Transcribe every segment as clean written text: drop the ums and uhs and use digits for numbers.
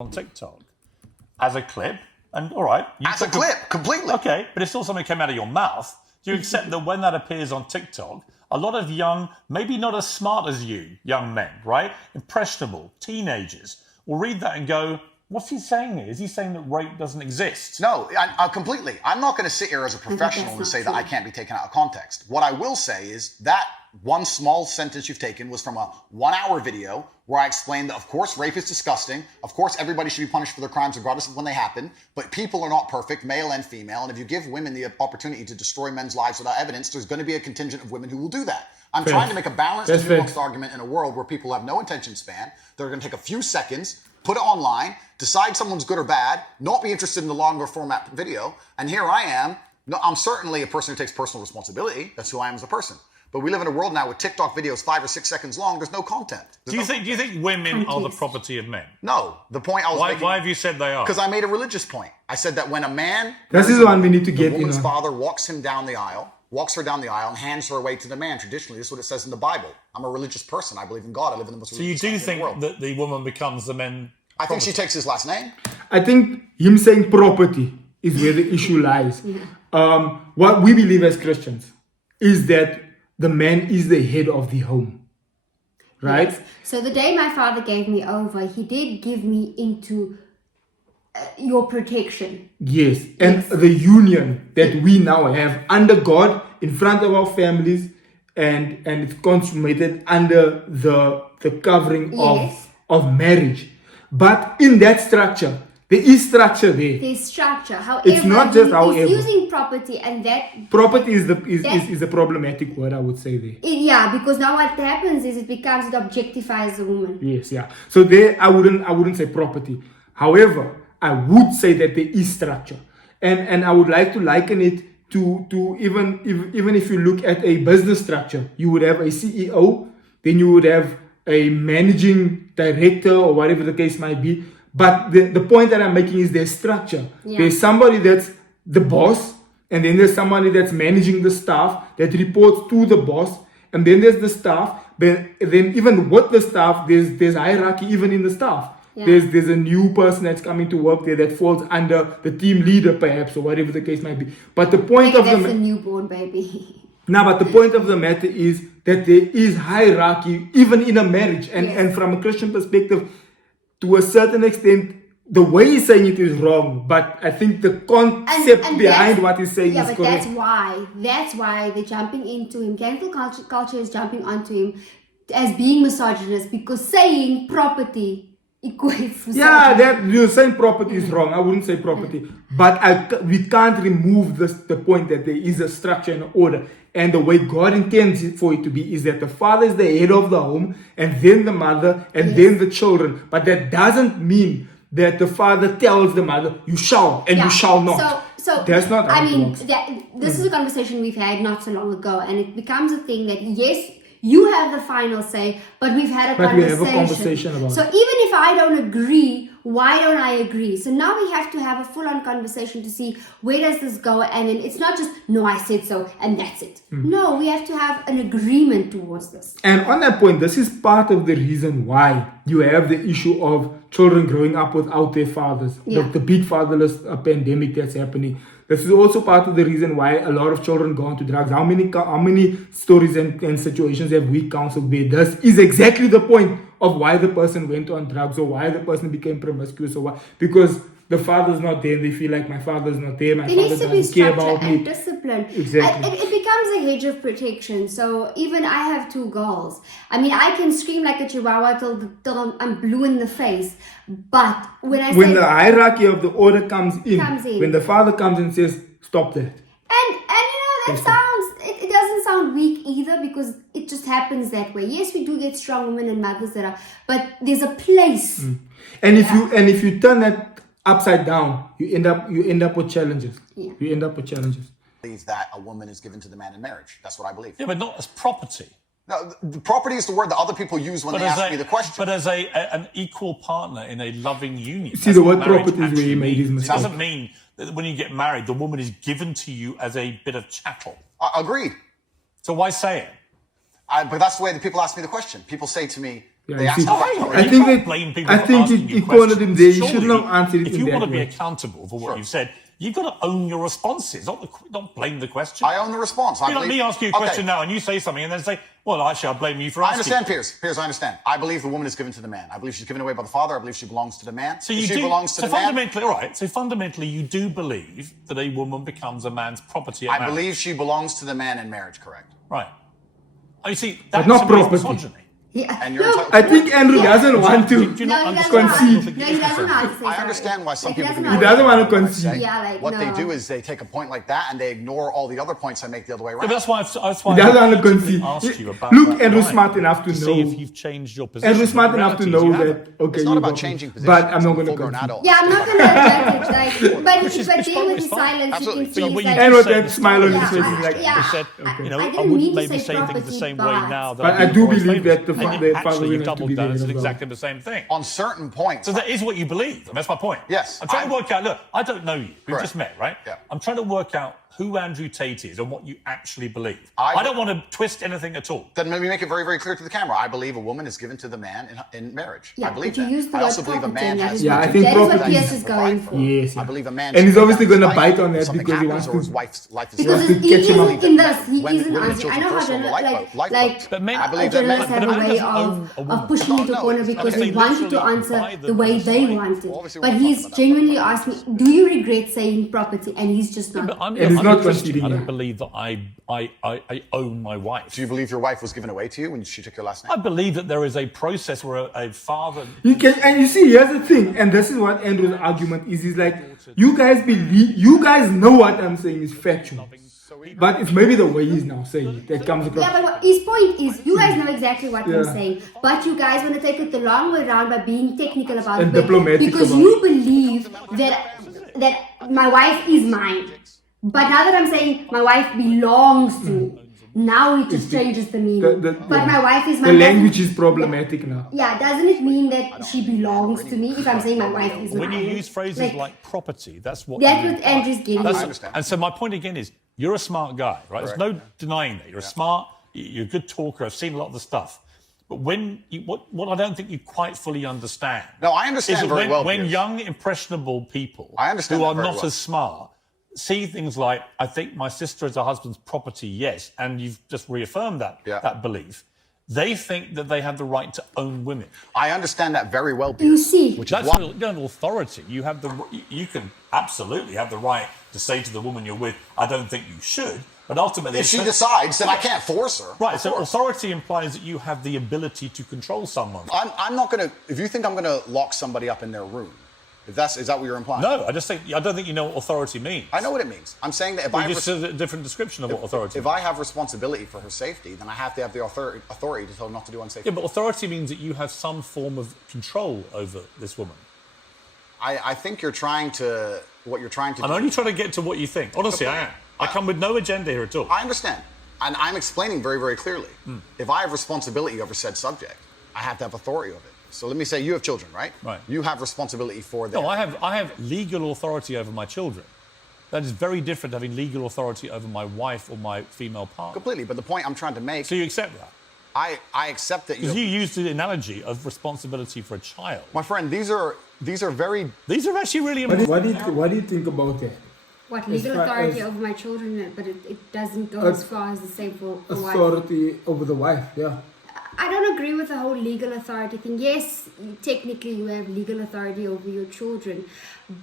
on TikTok as a clip, and all right, as a clip, completely. Okay, but it's still something that came out of your mouth. Do you accept that when that appears on TikTok, a lot of young, maybe not as smart as you, young men, right, impressionable teenagers, will read that and go, "What's he saying here? Is he saying that rape doesn't exist?" No, I completely. I'm not going to sit here as a professional and say that I can't be taken out of context. What I will say is that one small sentence you've taken was from a 1-hour video where I explained that, of course, rape is disgusting. Of course, everybody should be punished for their crimes regardless of when they happen. But people are not perfect, male and female. And if you give women the opportunity to destroy men's lives without evidence, there's going to be a contingent of women who will do that. I'm trying to make a balanced and nuanced argument in a world where people have no attention span. They're going to take a few seconds, put it online, decide someone's good or bad, not be interested in the longer format video. And here I am. No, I'm certainly a person who takes personal responsibility. That's who I am as a person. But we live in a world now with TikTok videos 5 or 6 seconds long. There's no content. Do you think women are the property of men? No. The point I was making... Why have you said they are? Because I made a religious point. I said that when a man... This is the one we need to get in. The woman's father walks her down the aisle, and hands her away to the man. Traditionally, this is what it says in the Bible. I'm a religious person. I believe in God. I live in the most religious country in the world. So you do think that the woman becomes the men... I think she takes his last name. I think him saying property is where the issue lies. What we believe as Christians is that the man is the head of the home, right? Yes. So the day my father gave me over, he did give me into your protection. Yes, and the union that we now have under God in front of our families, and it's consummated under the covering of marriage. But in that structure, there is structure there. There's structure. However, it's not just however. He's using property, and that property is a problematic word, I would say there. Yeah, because now what happens is it objectifies the woman. Yes, yeah. So there, I wouldn't say property. However, I would say that there is structure, and I would like to liken it to even if you look at a business structure, you would have a CEO, then you would have a managing director or whatever the case might be. But the point that I'm making is there's structure. Yeah. There's somebody that's the boss, and then there's somebody that's managing the staff that reports to the boss, and then there's the staff. Then even with the staff, there's hierarchy even in the staff. Yeah. There's a new person that's coming to work there that falls under the team leader perhaps, or whatever the case might be. But the point that's a newborn baby. No, but the point of the matter is that there is hierarchy even in a marriage, and from a Christian perspective, to a certain extent, the way he's saying it is wrong, but I think the concept behind what he's saying is correct. Yeah, but that's why they're jumping into him. Cancel culture is jumping onto him as being misogynist, because saying property equates misogyny. Yeah, you're saying property is wrong. I wouldn't say property. But we can't remove the point that there is a structure and order. And the way God intends it for it to be is that the father is the head of the home, and then the mother, and then the children. But that doesn't mean that the father tells the mother, you shall, and you shall not. So that's not how it works. This is a conversation we've had not so long ago, and it becomes a thing that, yes, you have the final say, but we've had a conversation about so it. Even if I don't agree, why don't I agree? So now we have to have a full-on conversation to see where does this go, and then it's not just, no, I said so, and that's it. No, we have to have an agreement towards this. And on that point, this is part of the reason why you have the issue of children growing up without their fathers, the big fatherless pandemic that's happening. This is also part of the reason why a lot of children go into drugs. How many stories and situations have we counseled where this is exactly the point of why the person went on drugs, or why the person became promiscuous, or why? Because the father's not there. They feel like my father's not there. My father doesn't care about me. And discipline. Exactly. It becomes a hedge of protection. So even I have 2 girls. I mean, I can scream like a chihuahua till I'm blue in the face. But when the hierarchy of the order comes in, when the father comes and says, stop that. And it doesn't sound weak either, because it just happens that way. Yes, we do get strong women and mothers that are, but there's a place. And if you turn that upside down, you end up with challenges. Yeah. You end up with challenges. I believe that a woman is given to the man in marriage. That's what I believe. Yeah, but not as property. No, the property is the word that other people use when they ask me the question. But as an equal partner in a loving union. See, the word property is where he made his mistake. It doesn't mean that when you get married, the woman is given to you as a bit of chattel. Agreed. So why say it? But that's the way that people ask me the question. People say to me, Yeah, They you ask see, questions. I You think can't that blame people I for think asking it you cornered questions. him there. You Surely, shouldn't have answered it if in you that want to be way. accountable for what Sure. you've said, you've got to own your responses, not blame the question. I own the response. You know, me ask you a question now and you say something and then say, well, actually, I blame you for I asking. understand, Piers. Piers, I understand. I believe the woman is given to the man. I believe she's given away by the father. I believe she belongs to the man. So If you she do, belongs to so the man. fundamentally, all right. So fundamentally, you do believe that a woman becomes a man's property. At I marriage. believe she belongs to the man in marriage, correct? Right. Oh, you see, that's not to me is property. misogyny. Yeah. And you're No, entitled- I think Andrew doesn't want Do you to. not No, he doesn't understand want- how people concede. think No, it he is doesn't misogyny? want to say I sorry. understand why some Like, he people doesn't can want be He doesn't want to what I concede. say. Yeah, like, what they no. do is they take a point like that and they ignore all the other points I make the other way Yeah, around. but that's why He doesn't want to concede. asked you about Look, that Andrew's line smart enough to see know. if you've changed your position. Andrew's smart The enough to reality is know you haven't. that. Okay, It's not you about got me. changing positions. But I'm not a going to full-grown concede. adult. Yeah, I'm not gonna judge it. Like, but Which is there with it's his fine. silence, Absolutely. you can But see what it's you And like, with said that at the smile on start his of face, the he's like, conversation, you said, I you know, didn't I wouldn't mean to maybe say say things the property, same way but- now. That But I I do do before I was believe famous. that the And fa- yet the father actually will you've have to doubled be down. there It's as well. exactly the same thing. On certain points. So that is what you believe. And that's my point. Yes, I'm trying to I- work out, look, I don't know you. We've Correct. just met, right? Yeah. I'm trying to work out who Andrew Tate is and what you actually believe. I- I don't want to twist anything at all. Then maybe make it very, very clear to the camera. I believe a woman is given to the man in marriage. Yeah, I believe but you that. use the I word also believe a property, man and that has. is Yeah, what I you- think that is what property Piers is is going for. Yes, I yeah. believe a man. And he's should obviously lay down gonna his bite life on that if something because he happens wants or his to- wife's life is Because to he catch him isn't out. in this. He Women- isn't women answering. chose I know the how first one, the journalists, lifeboat. like But men- I believe that journalists men- have but a a man way doesn't own a woman. of pushing No, into a no, corner it's- because they they want you to literally answer buy them the way on the they side. want it. Well, obviously But we're he's talking about genuinely that. asked me, "Do you regret saying property?" And he's just not. But I'm And he's I'm not a Christian. conceding I don't it. believe that I own my wife. Do you believe your wife was given away to you when she took your last name? I believe that there is a process where a father. You can, and you see, here's the thing, and this is what Andrew's argument is. He's like, you guys know what I'm saying is factual, but it's maybe the way he's now saying it that comes across. Yeah, but his point is, you guys know exactly what Yeah. I'm saying, but you guys want to take it the long way around by being technical about And it, diplomatic because about you it. believe that my wife is mine. But now that I'm saying my wife belongs to me, now it just changes the meaning. But my wife is my The language is problematic now. Yeah, doesn't it mean that she belongs to me if I'm saying my wife is When mine? you use phrases like property, that's what. That's you what imply. Andrew's getting That's- at. I understand. And so my point again is, you're a smart guy, right? There's no denying that. You're smart. You're a good talker. I've seen a lot of the stuff. But what I don't think you quite fully understand. No, I understand is that very when, well, when Piers. young impressionable people I understand who that are very not well. as smart see things like, I think my sister is her husband's property, yes, and you've just reaffirmed that belief. They think that they have the right to own women. I understand that very well, Piers. You see, Which is That's why. an authority. You have you can absolutely have the right to say to the woman you're with, I don't think you should, but ultimately If she decides, then I can't force her. Right, Of so course. authority implies that you have the ability to control someone. I'm not gonna. If you think I'm gonna lock somebody up in their room, is that what you're implying? No, I don't think you know what authority means. I know what it means. I'm saying that if You I just said a different description of what authority if means. I have responsibility for her safety, then I have to have the authority to tell her not to do unsafe. Yeah, but authority means that you have some form of control over this woman. I think what you're trying to I'm do. only trying to get to what you think. Honestly, I am. I come with no agenda here at all. I understand. And I'm explaining very, very clearly. Hmm. If I have responsibility over said subject, I have to have authority over it. So let me say you have children, right? Right. You have responsibility for them. No, I have legal authority over my children. That is very different to having legal authority over my wife or my female partner. Completely. But the point I'm trying to make, So you accept that? I accept that Because you used the analogy of responsibility for a child. my friend, these are very These are actually really important. What do you think about that? what legal far authority as- over my children, but it doesn't go as far as the same for wife. Authority over the wife, yeah. I don't agree with the whole legal authority thing. Yes, technically you have legal authority over your children,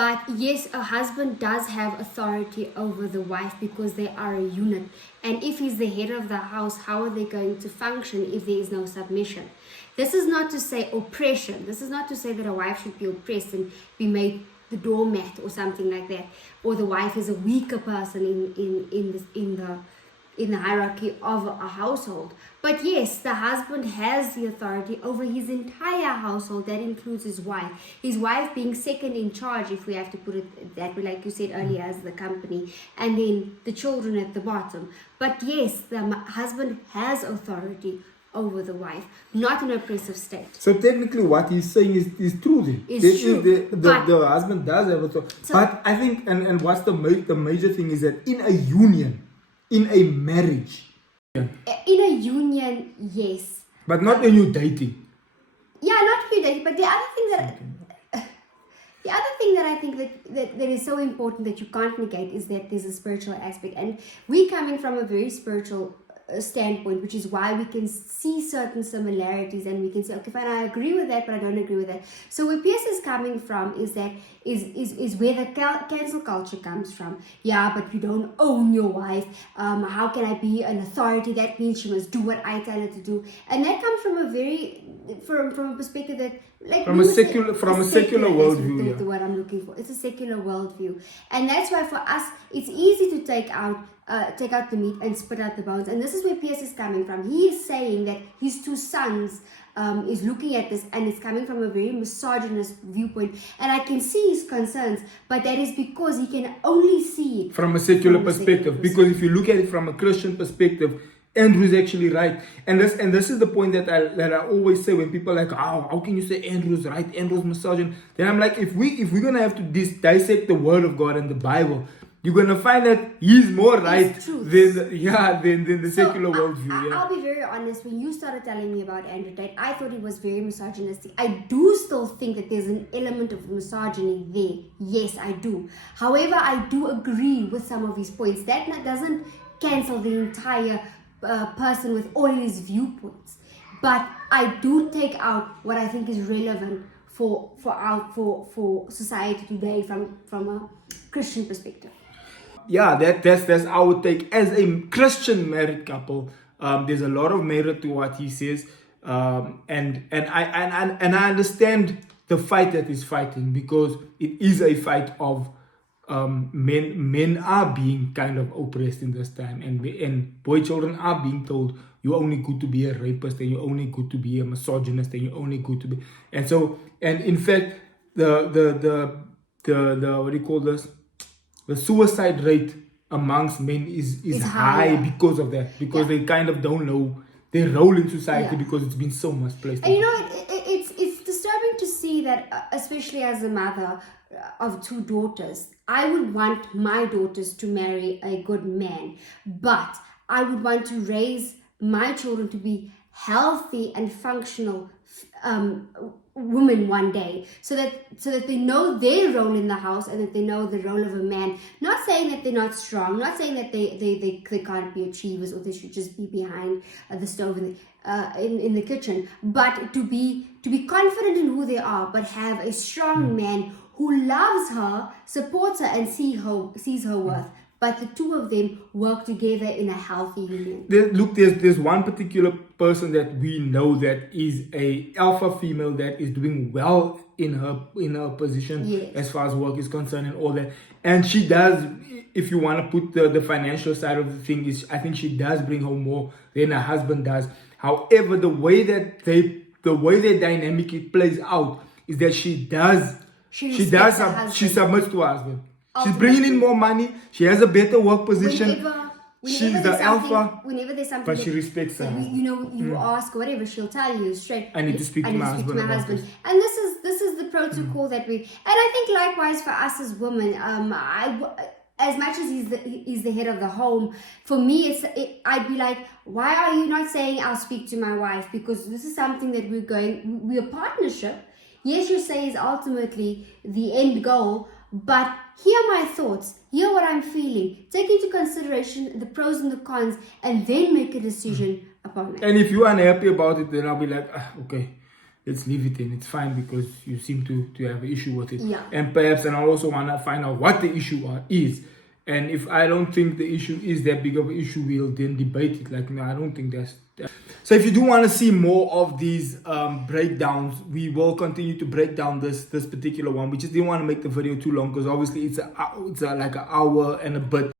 but yes, a husband does have authority over the wife because they are a unit. And if he's the head of the house, how are they going to function if there is no submission? This is not to say oppression. This is not to say that a wife should be oppressed and be made the doormat or something like that, or the wife is a weaker person in the hierarchy of a household. But yes, the husband has the authority over his entire household. That includes his wife. His wife being second in charge, if we have to put it that way, like you said earlier, as the company, and then the children at the bottom. But yes, the husband has authority over the wife, not an oppressive state. So technically what he's saying is true then. It's true, but- The husband does have authority. So- But I think, and what's the major thing is that in a union, in a marriage, In a union, yes. but not when you're dating. Yeah, not you, Daddy, but the other thing that I think that is so important that you can't negate is that there's a spiritual aspect. And we coming from a very spiritual standpoint, which is why we can see certain similarities and we can say, okay, fine, I agree with that, but I don't agree with that. So where Piers is coming from is that is where the cancel culture comes from. Yeah, but you don't own your wife. How can I be an authority? That means she must do what I tell her to do. And that comes from a very from a perspective that like From a secular worldview, the what I'm looking for. It's a secular worldview, and that's why for us it's easy to take out the meat and spit out the bones. And this is where Piers is coming from. He is saying that his two sons is looking at this and it's coming from a very misogynist viewpoint. And I can see his concerns, but that is because he can only see it from a secular perspective. Because if you look at it from a Christian perspective, Andrew's actually right. And this is the point that I always say when people are like, how can you say Andrew's right, Andrew's misogynist? Then I'm like, if we're gonna have to dissect the word of God and the Bible, you're gonna find that he's more right than the secular worldview. I'll be very honest. When you started telling me about Andrew Tate, I thought he was very misogynistic. I do still think that there's an element of misogyny there. Yes, I do. However, I do agree with some of his points. That doesn't cancel the entire person with all his viewpoints. But I do take out what I think is relevant for society today from a Christian perspective. Yeah, that's our take. As a Christian married couple, there's a lot of merit to what he says, and I understand the fight that he's fighting, because it is a fight of men are being kind of oppressed in this time, and boy children are being told you're only good to be a rapist, and you're only good to be a misogynist, and you're only good to be, and in fact the what do you call this? The suicide rate amongst men is high because of that, because they kind of don't know their role in society, because it's been so much placed. And it's disturbing to see that, especially as a mother of two daughters, I would want my daughters to marry a good man, but I would want to raise my children to be healthy and functional women one day, so that they know their role in the house and that they know the role of a man. Not saying that they're not strong, not saying that they can't be achievers or they should just be behind the stove in the kitchen, but to be confident in who they are, but have a strong man who loves her, supports her, and sees her worth. But the two of them work together in a healthy union. There's one particular person that we know that is a alpha female that is doing well in her position, as far as work is concerned and all that. And she does, if you want to put the financial side of the thing, is I think she does bring home more than her husband does. However, the way their dynamic plays out is that she submits to her husband. She's bringing in more money. She has a better work position. Whenever She's the alpha. Whenever there's something, but she respects her. You ask whatever, she'll tell you straight. I need to speak to my husband. And this is the protocol that we. And I think likewise for us as women, as much as he's the head of the home, for me I'd be like, why are you not saying I'll speak to my wife, because this is something that we're a partnership. Yes, you say is ultimately the end goal, but hear my thoughts, hear what I'm feeling, take into consideration the pros and the cons, and then make a decision upon it. And if you're unhappy about it, then I'll be like, okay, let's leave it in. It's fine, because you seem to have an issue with it. Yeah. And I also want to find out what the issue is. And if I don't think the issue is that big of an issue, we'll then debate it. Like, no, I don't think that's... So if you do want to see more of these breakdowns, we will continue to break down this particular one. We just didn't want to make the video too long, because obviously it's like an hour and a bit.